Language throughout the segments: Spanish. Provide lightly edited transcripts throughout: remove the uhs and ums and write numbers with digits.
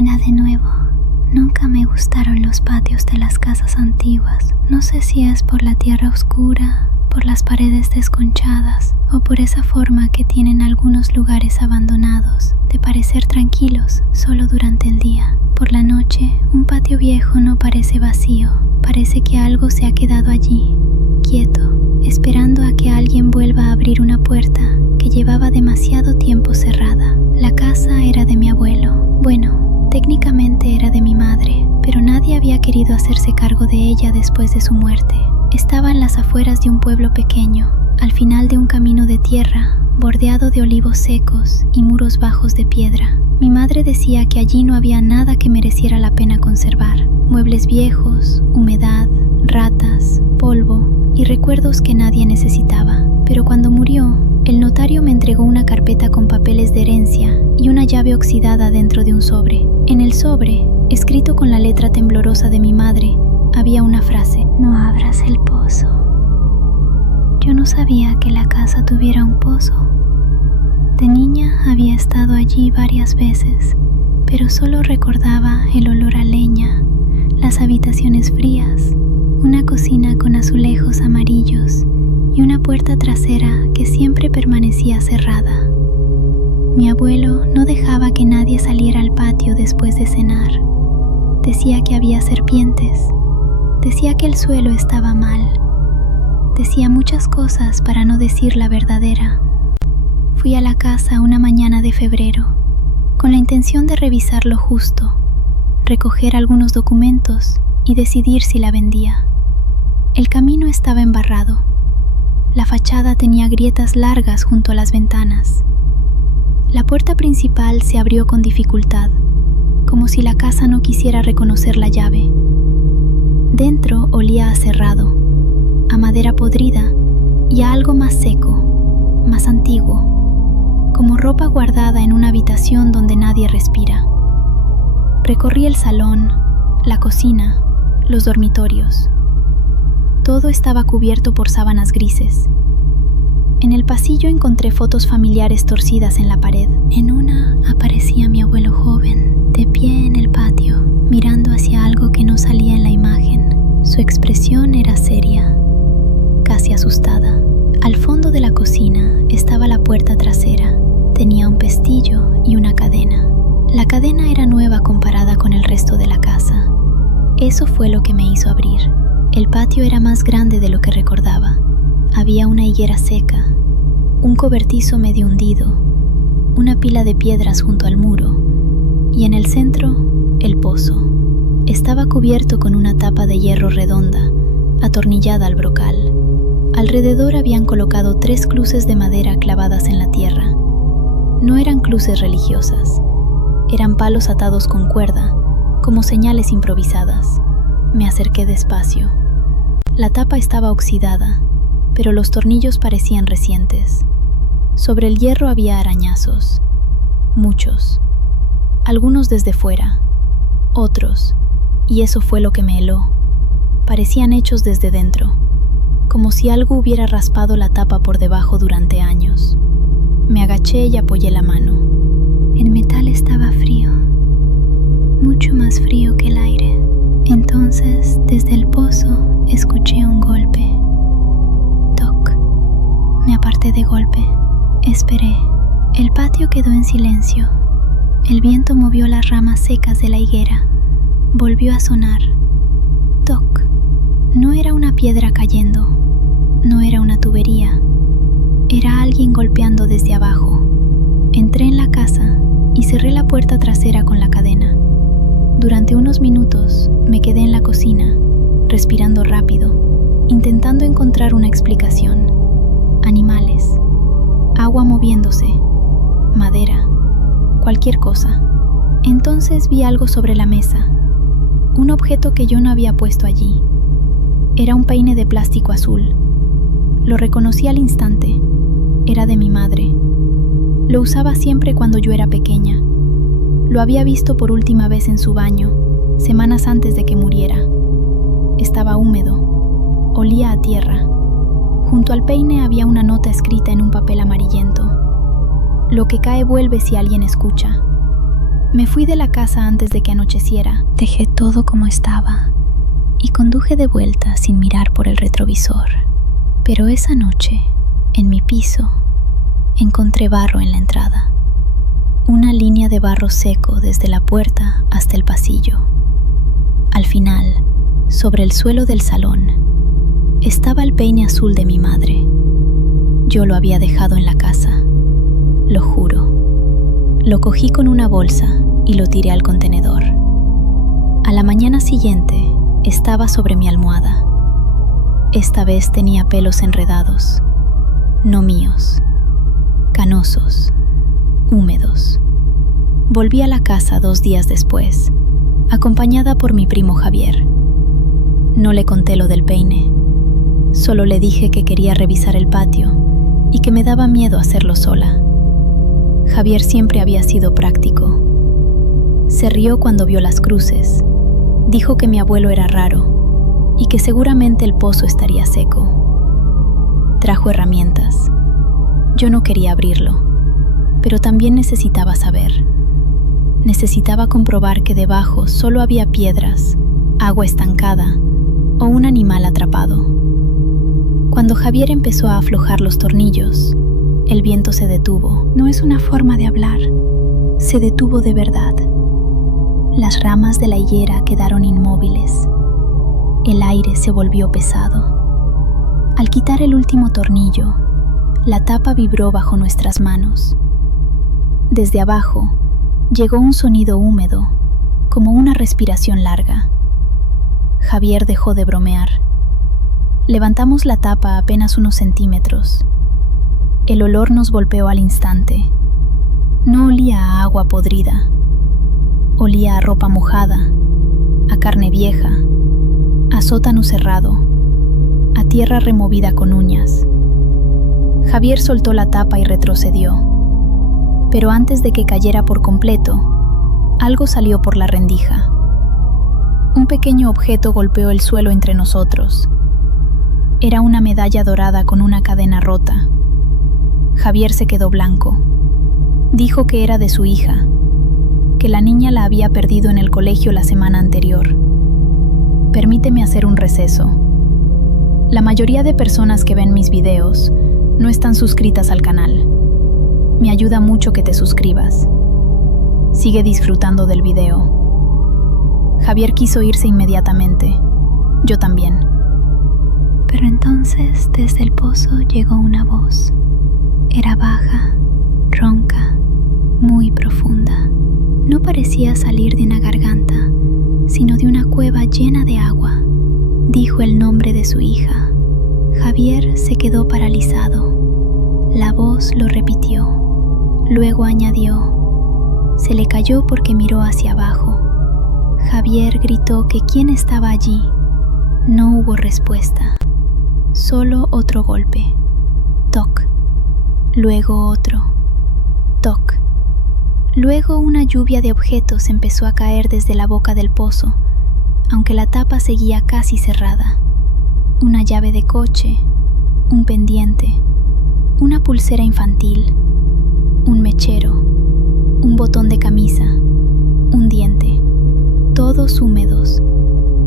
Hola de nuevo. Nunca me gustaron los patios de las casas antiguas. No sé si es por la tierra oscura, por las paredes desconchadas o por esa forma que tienen algunos lugares abandonados de parecer tranquilos solo durante el día. Por la noche, un patio viejo no parece vacío, parece que algo se ha quedado allí, quieto, esperando a que alguien vuelva a abrir una puerta que llevaba demasiado tiempo cerrada. La casa era de mi abuelo. Bueno, técnicamente era de mi madre, pero nadie había querido hacerse cargo de ella después de su muerte. Estaba en las afueras de un pueblo pequeño, al final de un camino de tierra, bordeado de olivos secos y muros bajos de piedra. Mi madre decía que allí no había nada que mereciera la pena conservar. Muebles viejos, humedad, ratas, polvo y recuerdos que nadie necesitaba. Pero cuando murió, el notario me entregó una carpeta con papeles de herencia y una llave oxidada dentro de un sobre. En el sobre, escrito con la letra temblorosa de mi madre, había una frase: no abras el pozo. Yo no sabía que la casa tuviera un pozo. De niña había estado allí varias veces, pero solo recordaba el olor a leña, las habitaciones frías, una cocina con azulejos amarillos y una puerta trasera que siempre permanecía cerrada. Mi abuelo no dejaba que nadie saliera al patio después de cenar. Decía que había serpientes. Decía que el suelo estaba mal. Decía muchas cosas para no decir la verdadera. Fui a la casa una mañana de febrero, con la intención de revisar lo justo, recoger algunos documentos y decidir si la vendía. El camino estaba embarrado. La fachada tenía grietas largas junto a las ventanas. La puerta principal se abrió con dificultad, como si la casa no quisiera reconocer la llave. Dentro olía a cerrado, a madera podrida y a algo más seco, más antiguo, como ropa guardada en una habitación donde nadie respira. Recorrí el salón, la cocina, los dormitorios. Todo estaba cubierto por sábanas grises. En el pasillo encontré fotos familiares torcidas en la pared. En una aparecía mi abuelo joven, de pie en el patio, mirando hacia algo que no salía en la imagen. Su expresión era seria, casi asustada. Al fondo de la cocina estaba la puerta trasera. Tenía un pestillo y una cadena. La cadena era nueva comparada con el resto de la casa. Eso fue lo que me hizo abrir. El patio era más grande de lo que recordaba. Había una higuera seca, un cobertizo medio hundido, una pila de piedras junto al muro, y en el centro, el pozo. Estaba cubierto con una tapa de hierro redonda, atornillada al brocal. Alrededor habían colocado 3 cruces de madera clavadas en la tierra. No eran cruces religiosas, eran palos atados con cuerda, como señales improvisadas. Me acerqué despacio. La tapa estaba oxidada, pero los tornillos parecían recientes. Sobre el hierro había arañazos, muchos, algunos desde fuera, otros, y eso fue lo que me heló, parecían hechos desde dentro, como si algo hubiera raspado la tapa por debajo durante años. Me agaché y apoyé la mano. El metal estaba frío, mucho más frío que el aire. Entonces, desde el pozo, escuché un golpe. Toc. Me aparté de golpe. Esperé. El patio quedó en silencio. El viento movió las ramas secas de la higuera. Volvió a sonar. Toc. No era una piedra cayendo. No era una tubería. Era alguien golpeando desde abajo. Entré en la casa y cerré la puerta trasera con la cadena. Durante unos minutos me quedé en la cocina, respirando rápido, intentando encontrar una explicación. Animales, agua moviéndose, madera, cualquier cosa. Entonces vi algo sobre la mesa, un objeto que yo no había puesto allí. Era un peine de plástico azul. Lo reconocí al instante. Era de mi madre. Lo usaba siempre cuando yo era pequeña. Lo había visto por última vez en su baño, semanas antes de que muriera. Estaba húmedo. Olía a tierra. Junto al peine había una nota escrita en un papel amarillento. Lo que cae vuelve si alguien escucha. Me fui de la casa antes de que anocheciera. Dejé todo como estaba y conduje de vuelta sin mirar por el retrovisor. Pero esa noche, en mi piso, encontré barro en la entrada. Una línea de barro seco desde la puerta hasta el pasillo. Al final, sobre el suelo del salón, estaba el peine azul de mi madre. Yo lo había dejado en la casa, lo juro. Lo cogí con una bolsa y lo tiré al contenedor. A la mañana siguiente, estaba sobre mi almohada. Esta vez tenía pelos enredados, no míos, canosos, húmedos. Volví a la casa 2 días después, acompañada por mi primo Javier. No le conté lo del peine, solo le dije que quería revisar el patio y que me daba miedo hacerlo sola. Javier siempre había sido práctico. Se rió cuando vio las cruces, dijo que mi abuelo era raro y que seguramente el pozo estaría seco. Trajo herramientas. Yo no quería abrirlo, pero también necesitaba saber. Necesitaba comprobar que debajo solo había piedras, agua estancada o un animal atrapado. Cuando Javier empezó a aflojar los tornillos, el viento se detuvo. No es una forma de hablar, se detuvo de verdad. Las ramas de la higuera quedaron inmóviles. El aire se volvió pesado. Al quitar el último tornillo, la tapa vibró bajo nuestras manos. Desde abajo, llegó un sonido húmedo, como una respiración larga. Javier dejó de bromear. Levantamos la tapa a apenas unos centímetros. El olor nos golpeó al instante. No olía a agua podrida. Olía a ropa mojada, a carne vieja, a sótano cerrado, a tierra removida con uñas. Javier soltó la tapa y retrocedió. Pero antes de que cayera por completo, algo salió por la rendija. Un pequeño objeto golpeó el suelo entre nosotros. Era una medalla dorada con una cadena rota. Javier se quedó blanco. Dijo que era de su hija, que la niña la había perdido en el colegio la semana anterior. Permíteme hacer un receso. La mayoría de personas que ven mis videos no están suscritas al canal. Me ayuda mucho que te suscribas. Sigue disfrutando del video. Javier quiso irse inmediatamente. Yo también. Pero entonces, desde el pozo llegó una voz. Era baja, ronca, muy profunda. No parecía salir de una garganta, sino de una cueva llena de agua. Dijo el nombre de su hija. Javier se quedó paralizado. La voz lo repitió. Luego añadió, se le cayó porque miró hacia abajo. Javier gritó que quién estaba allí. No hubo respuesta. Solo otro golpe. Toc. Luego otro. Toc. Luego una lluvia de objetos empezó a caer desde la boca del pozo, aunque la tapa seguía casi cerrada. Una llave de coche, un pendiente, una pulsera infantil, un mechero, un botón de camisa, un diente, todos húmedos,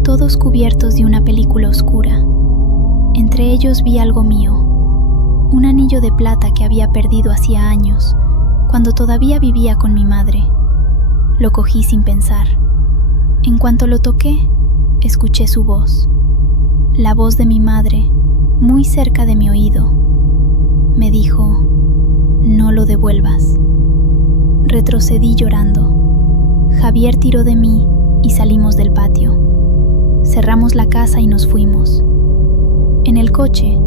todos cubiertos de una película oscura. Entre ellos vi algo mío, un anillo de plata que había perdido hacía años, cuando todavía vivía con mi madre. Lo cogí sin pensar. En cuanto lo toqué, escuché su voz, la voz de mi madre, muy cerca de mi oído. Me dijo, no lo devuelvas. Retrocedí llorando. Javier tiró de mí y salimos del patio. Cerramos la casa y nos fuimos. En el coche,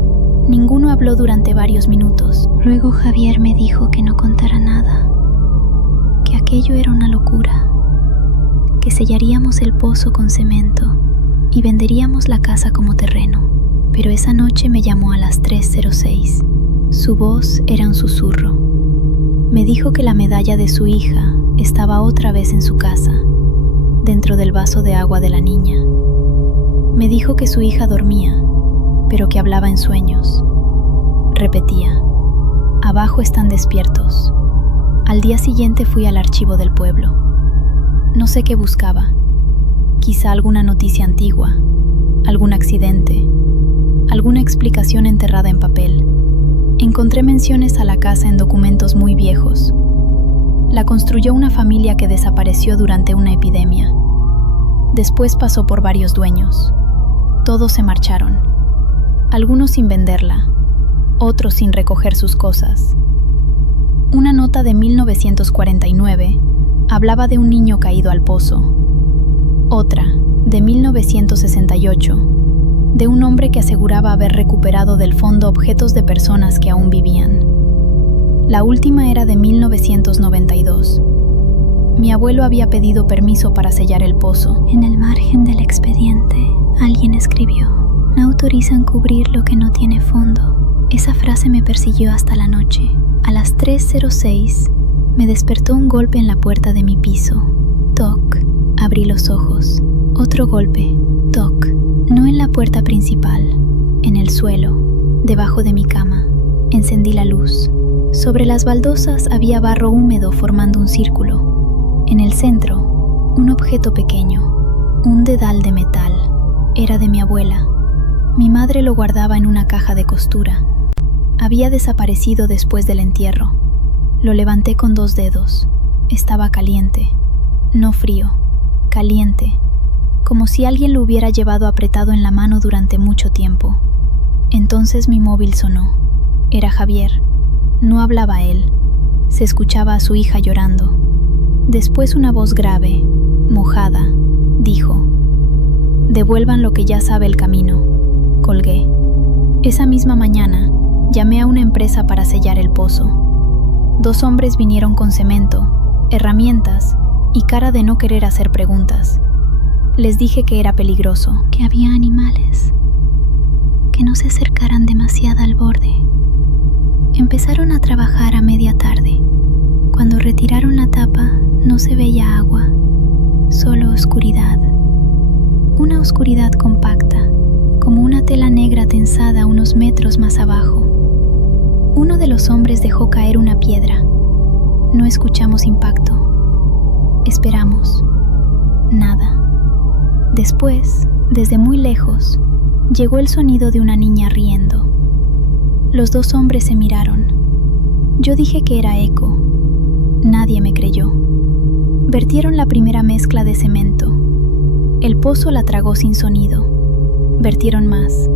ninguno habló durante varios minutos. Luego Javier me dijo que no contara nada, que aquello era una locura, que sellaríamos el pozo con cemento y venderíamos la casa como terreno. Pero esa noche me llamó a las 3:06. Su voz era un susurro. Me dijo que la medalla de su hija estaba otra vez en su casa, dentro del vaso de agua de la niña. Me dijo que su hija dormía, pero que hablaba en sueños. Repetía, abajo están despiertos. Al día siguiente fui al archivo del pueblo. No sé qué buscaba. Quizá alguna noticia antigua, algún accidente, alguna explicación enterrada en papel. Encontré menciones a la casa en documentos muy viejos. La construyó una familia que desapareció durante una epidemia. Después pasó por varios dueños. Todos se marcharon. Algunos sin venderla, otros sin recoger sus cosas. Una nota de 1949 hablaba de un niño caído al pozo. Otra, de 1968, de un hombre que aseguraba haber recuperado del fondo objetos de personas que aún vivían. La última era de 1992. Mi abuelo había pedido permiso para sellar el pozo. En el margen del expediente, alguien escribió: "No autorizan cubrir lo que no tiene fondo". Esa frase me persiguió hasta la noche. A las 3:06 me despertó un golpe en la puerta de mi piso. Toc. Abrí los ojos. Otro golpe. Toc. No en la puerta principal, en el suelo, debajo de mi cama. Encendí la luz. Sobre las baldosas había barro húmedo formando un círculo. En el centro, un objeto pequeño, un dedal de metal. Era de mi abuela. Mi madre lo guardaba en una caja de costura. Había desaparecido después del entierro. Lo levanté con 2 dedos. Estaba caliente. No frío, caliente, como si alguien lo hubiera llevado apretado en la mano durante mucho tiempo. Entonces mi móvil sonó. Era Javier. No hablaba él. Se escuchaba a su hija llorando. Después una voz grave, mojada, dijo: "Devuelvan lo que ya sabe el camino". Colgué. Esa misma mañana, llamé a una empresa para sellar el pozo. 2 hombres vinieron con cemento, herramientas y cara de no querer hacer preguntas. Les dije que era peligroso, que había animales, que no se acercaran demasiado al borde. Empezaron a trabajar a media tarde. Cuando retiraron la tapa, no se veía agua, solo oscuridad. Una oscuridad compacta, como una tela negra tensada unos metros más abajo. Uno de los hombres dejó caer una piedra. No escuchamos impacto. Esperamos. Nada. Después, desde muy lejos, llegó el sonido de una niña riendo. Los 2 hombres se miraron. Yo dije que era eco. Nadie me creyó. Vertieron la primera mezcla de cemento. El pozo la tragó sin sonido. Vertieron más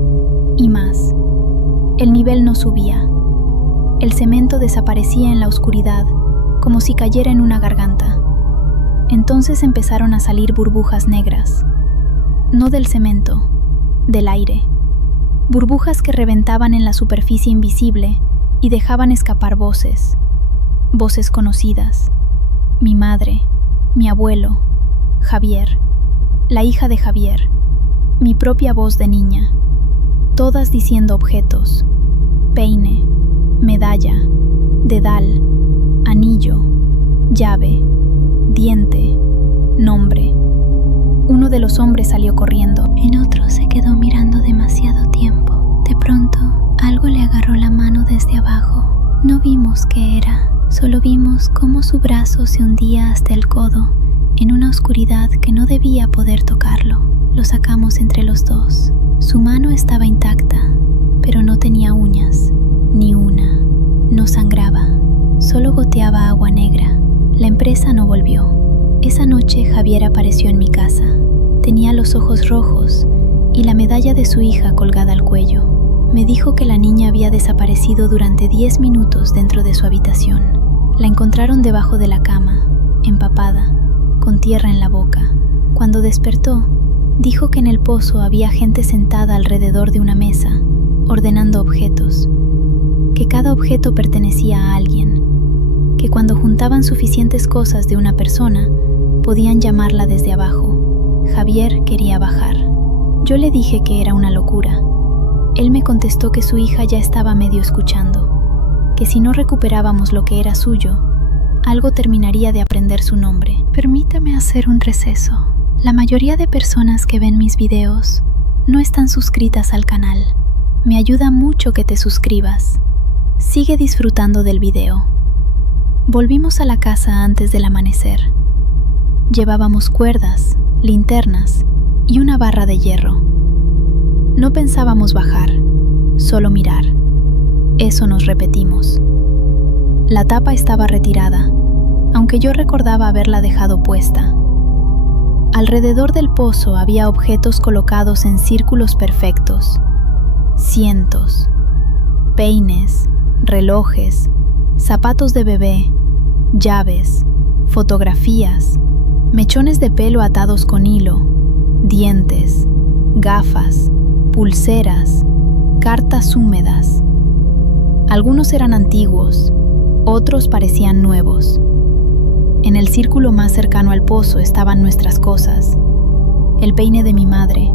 y más. El nivel no subía. El cemento desaparecía en la oscuridad, como si cayera en una garganta. Entonces empezaron a salir burbujas negras. No del cemento, del aire. Burbujas que reventaban en la superficie invisible y dejaban escapar voces. Voces conocidas. Mi madre, mi abuelo, Javier, la hija de Javier, mi propia voz de niña. Todas diciendo objetos: peine, medalla, dedal, anillo, llave, diente, nombre. Uno de los hombres salió corriendo. El otro se quedó mirando demasiado tiempo. De pronto, algo le agarró la mano desde abajo. No vimos qué era, solo vimos cómo su brazo se hundía hasta el codo, en una oscuridad que no debía poder tocarlo. Lo sacamos entre los 2. Su mano estaba intacta, pero no tenía uñas, ni una. No sangraba, solo goteaba agua negra. La empresa no volvió. Esa noche Javier apareció en mi casa. Tenía los ojos rojos y la medalla de su hija colgada al cuello. Me dijo que la niña había desaparecido durante 10 minutos dentro de su habitación. La encontraron debajo de la cama, empapada, con tierra en la boca. Cuando despertó, dijo que en el pozo había gente sentada alrededor de una mesa, ordenando objetos, que cada objeto pertenecía a alguien, que cuando juntaban suficientes cosas de una persona, podían llamarla desde abajo. Javier quería bajar. Yo le dije que era una locura. Él me contestó que su hija ya estaba medio escuchando, que si no recuperábamos lo que era suyo, algo terminaría de aprender su nombre. Permítame hacer un receso. La mayoría de personas que ven mis videos no están suscritas al canal. Me ayuda mucho que te suscribas. Sigue disfrutando del video. Volvimos a la casa antes del amanecer. Llevábamos cuerdas, linternas y una barra de hierro. No pensábamos bajar, solo mirar. Eso nos repetimos. La tapa estaba retirada, aunque yo recordaba haberla dejado puesta. Alrededor del pozo había objetos colocados en círculos perfectos. Cientos. Peines, relojes, zapatos de bebé, llaves, fotografías, mechones de pelo atados con hilo, dientes, gafas, pulseras, cartas húmedas. Algunos eran antiguos, otros parecían nuevos. En el círculo más cercano al pozo estaban nuestras cosas: el peine de mi madre,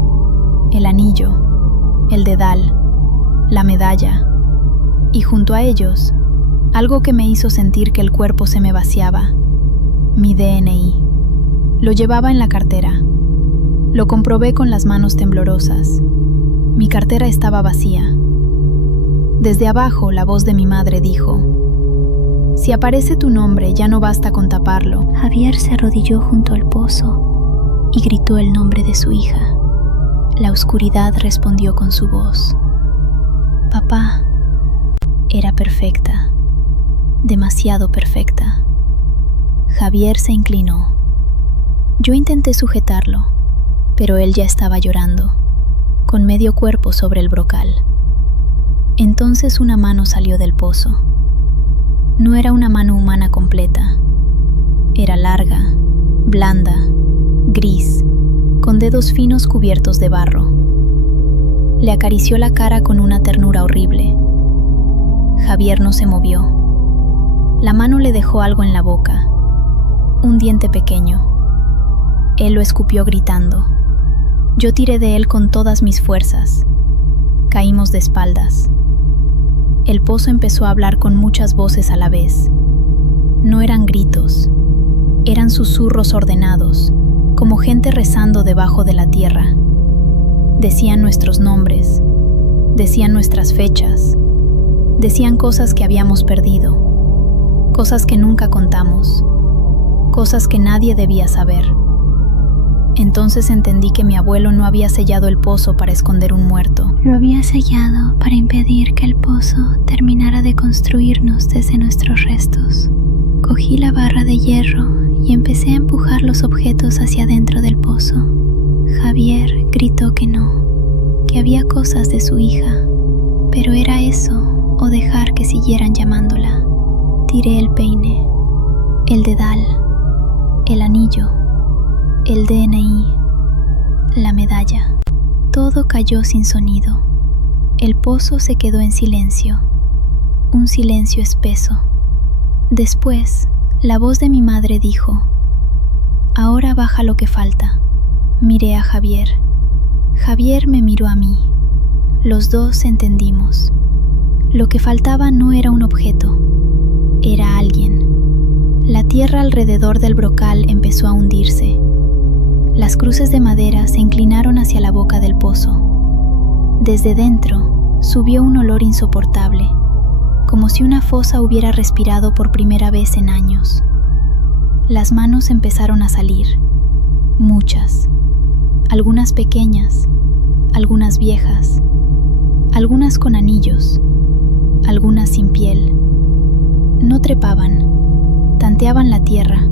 el anillo, el dedal, la medalla, y junto a ellos, algo que me hizo sentir que el cuerpo se me vaciaba: mi DNI. Lo llevaba en la cartera. Lo comprobé con las manos temblorosas. Mi cartera estaba vacía. Desde abajo, la voz de mi madre dijo: si aparece tu nombre, ya no basta con taparlo. Javier se arrodilló junto al pozo y gritó el nombre de su hija. La oscuridad respondió con su voz. Papá. Era perfecta, demasiado perfecta. Javier se inclinó. Yo intenté sujetarlo, pero él ya estaba llorando, con medio cuerpo sobre el brocal. Entonces una mano salió del pozo. No era una mano humana completa. Era larga, blanda, gris, con dedos finos cubiertos de barro. Le acarició la cara con una ternura horrible. Javier no se movió. La mano le dejó algo en la boca, un diente pequeño. Él lo escupió gritando. Yo tiré de él con todas mis fuerzas. Caímos de espaldas. El pozo empezó a hablar con muchas voces a la vez. No eran gritos, eran susurros ordenados, como gente rezando debajo de la tierra. Decían nuestros nombres, decían nuestras fechas, decían cosas que habíamos perdido, cosas que nunca contamos, cosas que nadie debía saber. Entonces entendí que mi abuelo no había sellado el pozo para esconder un muerto. Lo había sellado para impedir que el pozo terminara de construirnos desde nuestros restos. Cogí la barra de hierro y empecé a empujar los objetos hacia adentro del pozo. Javier gritó que no, que había cosas de su hija, pero era eso o dejar que siguieran llamándola. Tiré el peine, el dedal, el anillo, el DNI, la medalla. Todo cayó sin sonido. El pozo se quedó en silencio, un silencio espeso. Después, la voz de mi madre dijo: ahora baja lo que falta. Miré a Javier. Javier me miró a mí. Los dos entendimos. Lo que faltaba no era un objeto, era alguien. La tierra alrededor del brocal empezó a hundirse. Las cruces de madera se inclinaron hacia la boca del pozo. Desde dentro subió un olor insoportable, como si una fosa hubiera respirado por primera vez en años. Las manos empezaron a salir, muchas, algunas pequeñas, algunas viejas, algunas con anillos, algunas sin piel. No trepaban, tanteaban la tierra,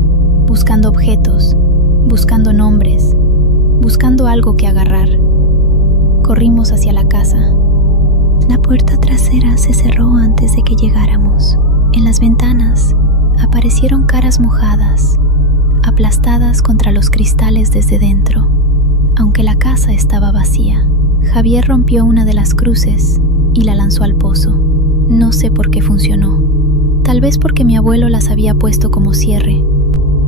buscando objetos, buscando nombres, buscando algo que agarrar. Corrimos hacia la casa. La puerta trasera se cerró antes de que llegáramos. En las ventanas aparecieron caras mojadas, aplastadas contra los cristales desde dentro, aunque la casa estaba vacía. Javier rompió una de las cruces y la lanzó al pozo. No sé por qué funcionó. Tal vez porque mi abuelo las había puesto como cierre.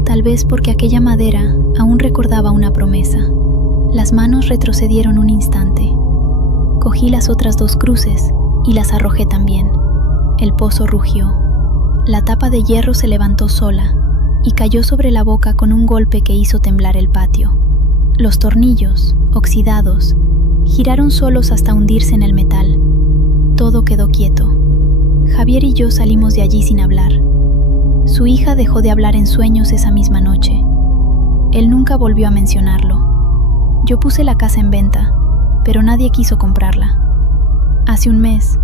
Tal vez porque aquella madera aún recordaba una promesa. Las manos retrocedieron un instante. Cogí las otras dos cruces y las arrojé también. El pozo rugió. La tapa de hierro se levantó sola y cayó sobre la boca con un golpe que hizo temblar el patio. Los tornillos, oxidados, giraron solos hasta hundirse en el metal. Todo quedó quieto. Javier y yo salimos de allí sin hablar. Su hija dejó de hablar en sueños esa misma noche. Él nunca volvió a mencionarlo. Yo puse la casa en venta, pero nadie quiso comprarla. Hace un mes,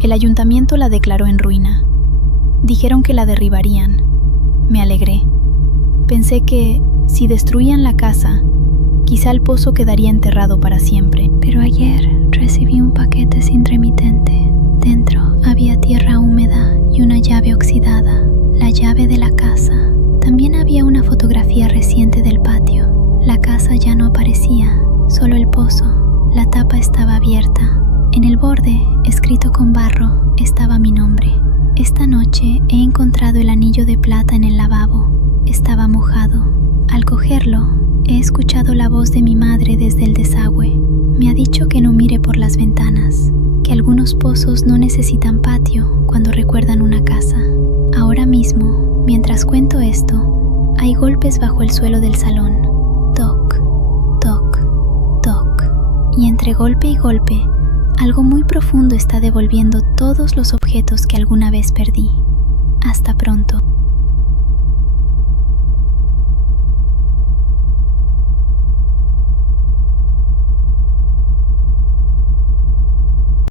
el ayuntamiento la declaró en ruina. Dijeron que la derribarían. Me alegré. Pensé que, si destruían la casa, quizá el pozo quedaría enterrado para siempre. Pero ayer recibí un paquete sin remitente. Dentro había tierra húmeda y una llave oxidada, la llave de la casa. También había una fotografía reciente del patio. La casa ya no aparecía, solo el pozo. La tapa estaba abierta. En el borde, escrito con barro, estaba mi nombre. Esta noche he encontrado el anillo de plata en el lavabo. Estaba mojado. Al cogerlo, he escuchado la voz de mi madre desde el desagüe. Me ha dicho que no mire por las ventanas, que algunos pozos no necesitan patio cuando recuerdan una casa. Ahora mismo, mientras cuento esto, hay golpes bajo el suelo del salón. Toc, toc, toc. Y entre golpe y golpe, algo muy profundo está devolviendo todos los objetos que alguna vez perdí. Hasta pronto.